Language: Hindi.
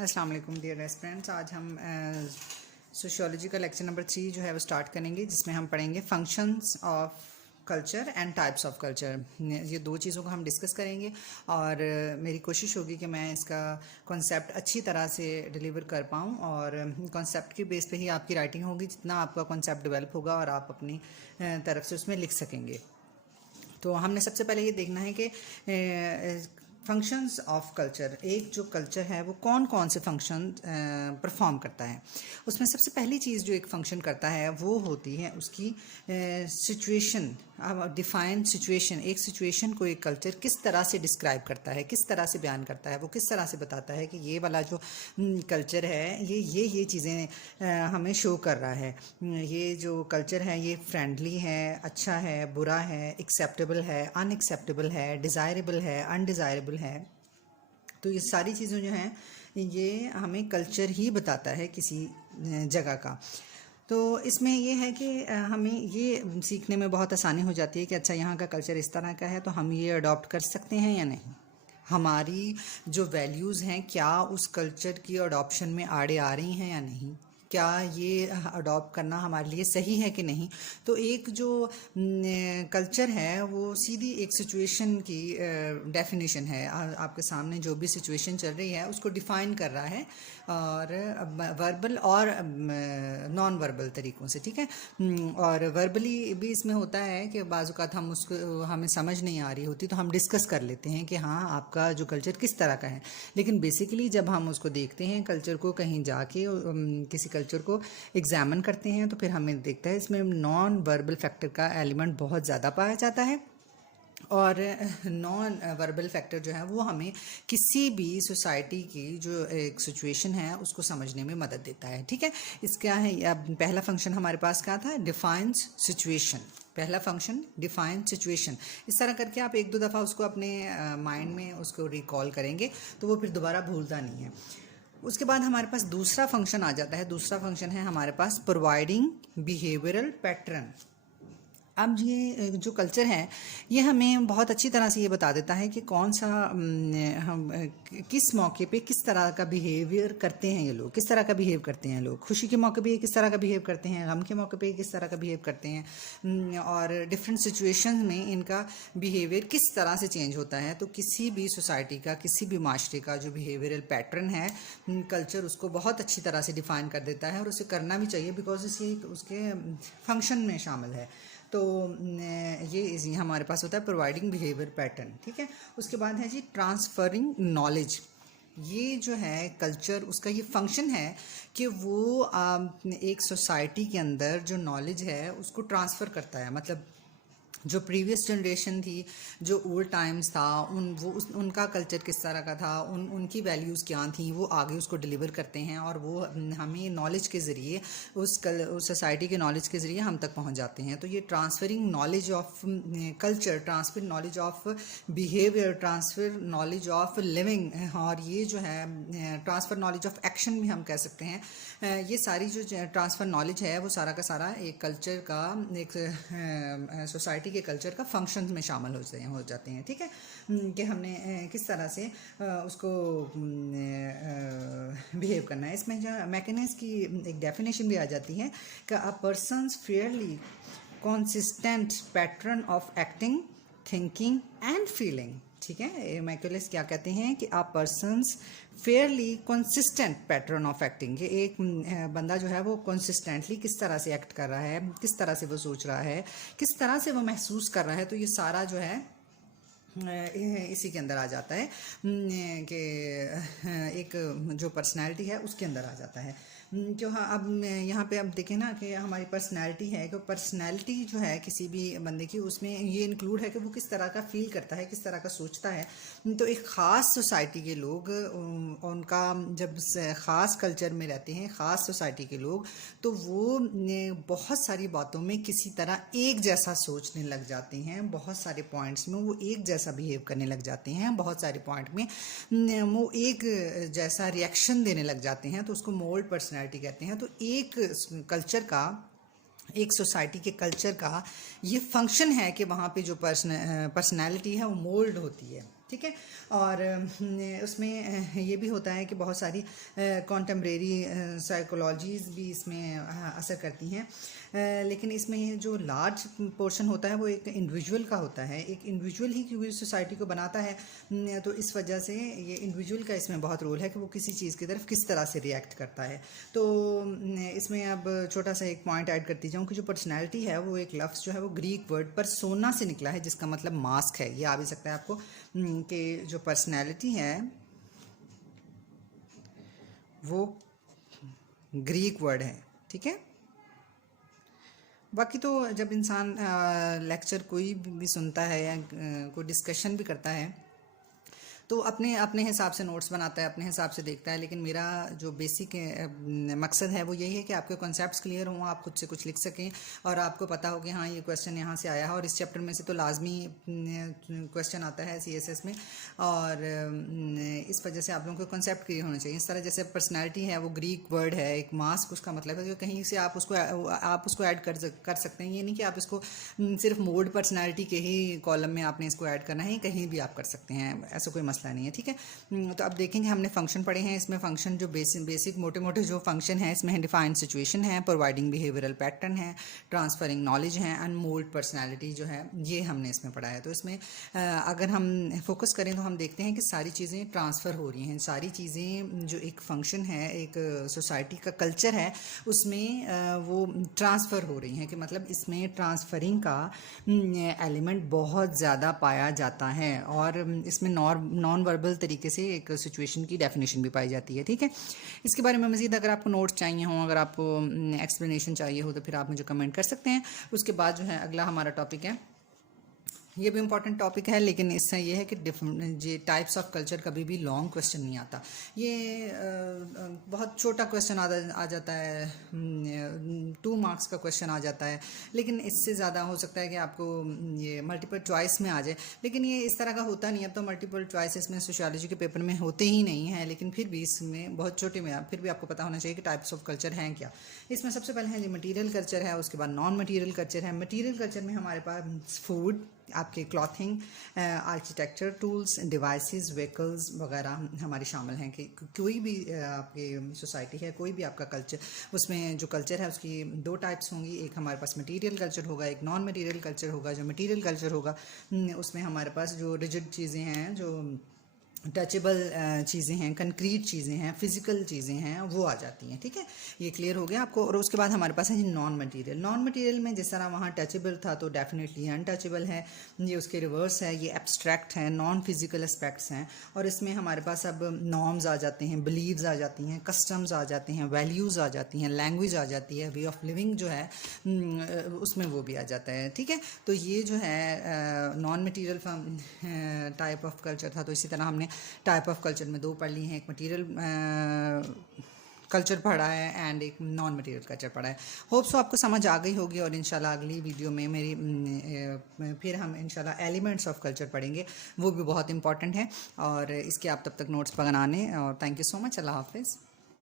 अस्सलाम वालेकुम डियर स्टूडेंट्स। आज हम सोशियोलॉजी का लेक्चर नंबर 3 जो है वो स्टार्ट करेंगे, जिसमें हम पढ़ेंगे functions of culture and types of culture. ये दो चीज़ों को हम डिस्कस करेंगे और मेरी कोशिश होगी कि मैं इसका कॉन्सेप्ट अच्छी तरह से डिलीवर कर पाऊँ और कॉन्सेप्ट की बेस पे ही आपकी राइटिंग होगी। जितना आपका कॉन्सेप्ट डेवलप होगा और आप अपनी तरफ से उसमें लिख सकेंगे। तो हमने सबसे पहले ये देखना है कि फंक्शंस ऑफ कल्चर, एक जो कल्चर है वो कौन कौन से फंक्शन परफॉर्म करता है। उसमें सबसे पहली चीज़ जो एक फंक्शन करता है वो होती है उसकी सिचुएशन। डिफाइंड सिचुएशन, एक सिचुएशन को एक कल्चर किस तरह से डिस्क्राइब करता है, किस तरह से बयान करता है, वो किस तरह से बताता है कि ये वाला जो कल्चर है ये चीज़ें हमें शो कर रहा है। ये जो कल्चर है ये फ्रेंडली है, अच्छा है, बुरा है, एक्सेप्टेबल है, अनएक्सेप्टेबल है, डिज़ायरेबल है, अनडिज़ायरेबल है। तो ये सारी चीज़ें जो हैं ये हमें कल्चर ही बताता है किसी जगह का। तो इसमें ये है कि हमें ये सीखने में बहुत आसानी हो जाती है कि अच्छा यहाँ का कल्चर इस तरह का है तो हम ये अडॉप्ट कर सकते हैं या नहीं। हमारी जो वैल्यूज़ हैं क्या उस कल्चर की अडॉप्शन में आड़े आ रही हैं या नहीं, क्या ये अडॉप्ट करना हमारे लिए सही है कि नहीं। तो एक जो कल्चर है वो सीधी एक सिचुएशन की डेफिनेशन है। आपके सामने जो भी सिचुएशन चल रही है उसको डिफ़ाइन कर रहा है, और वर्बल और नॉन वर्बल तरीक़ों से, ठीक है। और वर्बली भी इसमें होता है कि बाज़ औक़ात हम उसको हमें समझ नहीं आ रही होती तो हम डिस्कस कर लेते हैं कि हाँ आपका जो कल्चर किस तरह का है। लेकिन बेसिकली जब हम उसको देखते हैं कल्चर को, कहीं जाके किसी कल्चर को एग्जामिन करते हैं तो फिर हमें देखता है इसमें नॉन वर्बल फैक्टर का एलिमेंट बहुत ज़्यादा पाया जाता है। और नॉन वर्बल फैक्टर जो है वो हमें किसी भी सोसाइटी की जो एक सिचुएशन है उसको समझने में मदद देता है, ठीक है। इसका है अब पहला फंक्शन हमारे पास क्या था, डिफाइंस सिचुएशन। पहला फंक्शन डिफाइन सिचुएशन। इस तरह करके आप एक दो दफ़ा उसको अपने माइंड में उसको रिकॉल करेंगे तो वो फिर दोबारा भूलता नहीं है। उसके बाद हमारे पास दूसरा फंक्शन आ जाता है। दूसरा फंक्शन है हमारे पास प्रोवाइडिंग बिहेवियरल पैटर्न। अब ये जो कल्चर है ये हमें बहुत अच्छी तरह से ये बता देता है कि कौन सा हम किस मौके पे किस तरह का बिहेवियर करते हैं ये लोग, किस तरह का बिहेव करते हैं लोग। खुशी के मौके पे किस तरह का बिहेव करते हैं, गम के मौके पे किस तरह का बिहेव करते हैं, और डिफरेंट सिचुएशन में इनका बिहेवियर किस तरह से चेंज होता है। तो किसी भी सोसाइटी का, किसी भी माशरे का जो बिहेवियरल पैटर्न है, कल्चर उसको बहुत अच्छी तरह से डिफ़ाइन कर देता है और उसे करना भी चाहिए बिकॉज इसी उसके फंक्शन में शामिल है। तो ये हमारे पास होता है प्रोवाइडिंग बिहेवियर पैटर्न, ठीक है। उसके बाद है जी ट्रांसफरिंग नॉलेज। ये जो है कल्चर उसका ये फंक्शन है कि वो एक सोसाइटी के अंदर जो नॉलेज है उसको ट्रांसफ़र करता है। मतलब जो प्रीवियस जनरेशन थी, जो ओल्ड टाइम्स था, उनका कल्चर किस तरह का था, उनकी वैल्यूज़ क्या थी, वो आगे उसको डिलीवर करते हैं और वो हमें नॉलेज के ज़रिए उस सोसाइटी के नॉलेज के ज़रिए हम तक पहुंच जाते हैं। तो ये transferring knowledge of culture, transfer knowledge of behaviour, transfer knowledge of living, और ये जो है ट्रांसफ़र नॉलेज ऑफ एक्शन भी हम कह सकते हैं। ये सारी जो ट्रांसफ़र नॉलेज है वो सारा का सारा एक कल्चर का, एक सोसाइटी के कल्चर का फंक्शन में शामिल हो जाते हैं, ठीक है। कि हमने किस तरह से उसको बिहेव करना है। इसमें जो मैकेनिज़्म की एक डेफिनेशन भी आ जाती है कि a person's fairly consistent pattern of acting, thinking and feeling, ठीक है। मैकेनिज़्म क्या कहते हैं कि a person's fairly consistent pattern of acting, कि एक बंदा जो है वो कंसिस्टेंटली किस तरह से एक्ट कर रहा है, किस तरह से वो सोच रहा है, किस तरह से वो महसूस कर रहा है। तो ये सारा जो है इसी के अंदर आ जाता है कि एक जो पर्सनैलिटी है उसके अंदर आ जाता है। जो हाँ अब यहाँ पे अब देखें ना कि हमारी पर्सनैलिटी है, कि पर्सनैलिटी जो है किसी भी बंदे की, उसमें ये इंक्लूड है कि वो किस तरह का फील करता है, किस तरह का सोचता है। तो एक ख़ास सोसाइटी के लोग, उनका जब ख़ास कल्चर में रहते हैं, ख़ास सोसाइटी के लोग, तो वो बहुत सारी बातों में किसी तरह एक जैसा सोचने लग जाते हैं। बहुत सारे पॉइंट्स में वो एक जैसा बिहेव करने लग जाते हैं। बहुत सारे पॉइंट में वो एक जैसा रिएक्शन देने लग जाते हैं। तो उसको मोल्ड पर्सनैलिटी कहते हैं। तो एक कल्चर का, एक सोसाइटी के कल्चर का ये फंक्शन है कि वहाँ पे जो पर्सनैलिटी है वो मोल्ड होती है। ठीक है। और उसमें ये भी होता है कि बहुत सारी कॉन्टेम्परेरी साइकोलॉजीज़ भी इसमें असर करती हैं, लेकिन इसमें जो लार्ज पोर्शन होता है वो एक इंडिविजुअल का होता है। एक इंडिविजुअल ही क्योंकि सोसाइटी को बनाता है, तो इस वजह से ये इंडिविजुअल का इसमें बहुत रोल है कि वो किसी चीज़ की तरफ किस तरह से रिएक्ट करता है। तो इसमें अब छोटा सा एक पॉइंट ऐड करती जाऊँ कि जो पर्सनैलिटी है वो एक लफ्ज़ जो है वो ग्रीक वर्ड परसोना से निकला है, जिसका मतलब मास्क है। ये आ भी सकता है आपको कि जो पर्सनैलिटी है वो ग्रीक वर्ड है, ठीक है। बाकी तो जब इंसान लेक्चर कोई भी सुनता है या कोई डिस्कशन भी करता है तो अपने अपने हिसाब से नोट्स बनाता है, अपने हिसाब से देखता है, लेकिन मेरा जो बेसिक मकसद है वो यही है कि आपके कॉन्सेप्ट्स क्लियर हों, आप खुद से कुछ लिख सकें और आपको पता हो कि हाँ ये क्वेश्चन यहाँ से आया है और इस चैप्टर में से तो लाजमी क्वेश्चन आता है CSS में, और इस वजह से आप लोगों को कॉन्सेप्ट क्लियर होना चाहिए। इस तरह जैसे पर्सनैलिटी है वो ग्रीक वर्ड है, एक मास्क उसका मतलब है कि कहीं से आप उसको ऐड कर सकते हैं। ये नहीं कि आप इसको सिर्फ मोड पर्सनैलिटी के ही कॉलम में आपने इसको ऐड करना है, कहीं भी आप कर सकते हैं, ऐसा कोई मसला नहीं है, ठीक है। तो अब देखेंगे हमने फंक्शन पढ़े हैं। इसमें फंक्शन जो बेसिक मोटे मोटे जो फंक्शन है इसमें डिफाइंड सिचुएशन है, प्रोवाइडिंग बिहेवियरल पैटर्न है, ट्रांसफरिंग नॉलेज है एंड मोल्ड पर्सनैलिटी जो है ये हमने इसमें पढ़ा है। तो इसमें अगर हम फोकस करें तो हम देखते हैं कि सारी चीज़ें ट्रांसफ़र हो रही हैं। सारी चीज़ें जो एक फंक्शन है, एक सोसाइटी का कल्चर है, उसमें वो ट्रांसफ़र हो रही हैं, कि मतलब इसमें ट्रांसफरिंग का एलिमेंट बहुत ज़्यादा पाया जाता है और इसमें नॉन वर्बल तरीके से एक सिचुएशन की डेफिनेशन भी पाई जाती है, ठीक है। इसके बारे में मज़ीद अगर आपको नोट्स चाहिए हों, अगर आपको एक्सप्लेनेशन चाहिए हो तो फिर आप मुझे कमेंट कर सकते हैं। उसके बाद जो है अगला हमारा टॉपिक है, ये भी इम्पॉर्टेंट टॉपिक है, लेकिन इससे ये है कि ये टाइप्स ऑफ कल्चर कभी भी लॉन्ग क्वेश्चन नहीं आता। ये बहुत छोटा क्वेश्चन आ जाता है, 2 मार्क्स का क्वेश्चन आ जाता है, लेकिन इससे ज़्यादा हो सकता है कि आपको ये मल्टीपल चॉइस में आ जाए, लेकिन ये इस तरह का होता नहीं है। अब तो मल्टीपल चॉइस इसमें सोशियोलॉजी के पेपर में होते ही नहीं है, लेकिन फिर भी इसमें बहुत छोटे में फिर भी आपको पता होना चाहिए कि टाइप्स ऑफ कल्चर हैं क्या। इसमें सबसे पहले है जो मटीरियल कल्चर है, उसके बाद नॉन मटीरियल कल्चर है। मटीरियल कल्चर में हमारे पास फूड, आपके clothing, architecture, tools, devices, vehicles वगैरह हमारे शामिल हैं। कि कोई भी आपकी सोसाइटी है, कोई भी आपका कल्चर, उसमें जो कल्चर है उसकी 2 टाइप्स होंगी। एक हमारे पास मटेरियल कल्चर होगा, एक नॉन मटेरियल कल्चर होगा। जो मटेरियल कल्चर होगा उसमें हमारे पास जो रिजिड चीज़ें हैं, जो टचेबल चीज़ें हैं, कंक्रीट चीज़ें हैं, फिजिकल चीज़ें हैं, वो आ जाती हैं, ठीक है। ये क्लियर हो गया आपको। और उसके बाद हमारे पास है नॉन मटेरियल। नॉन मटेरियल में जिस तरह वहाँ टचेबल था तो डेफिनेटली अनटचेबल है, ये उसके रिवर्स है, ये एब्स्ट्रैक्ट है, नॉन फिजिकल एस्पेक्ट्स हैं। और इसमें हमारे पास अब नॉर्म्स आ जाते हैं, बिलीव्स आ जाती हैं, कस्टम्स आ जाते हैं, वैल्यूज़ आ जाती हैं, लैंग्वेज आ जाती है, वे ऑफ लिविंग जो है उसमें वो भी आ जाता है, ठीक है। तो ये जो है non material type of culture था। तो इसी तरह हमने टाइप ऑफ कल्चर में 2 पढ़ ली हैं, एक मटेरियल कल्चर पढ़ा है एंड एक नॉन मटेरियल कल्चर पढ़ा है। होप सो आपको समझ आ गई होगी। और इंशाल्लाह अगली वीडियो में फिर हम इंशाल्लाह एलिमेंट्स ऑफ कल्चर पढ़ेंगे, वो भी बहुत इंपॉर्टेंट है। और इसके आप तब तक नोट्स बनाने, और थैंक यू सो मच। अल्लाह हाफिज़।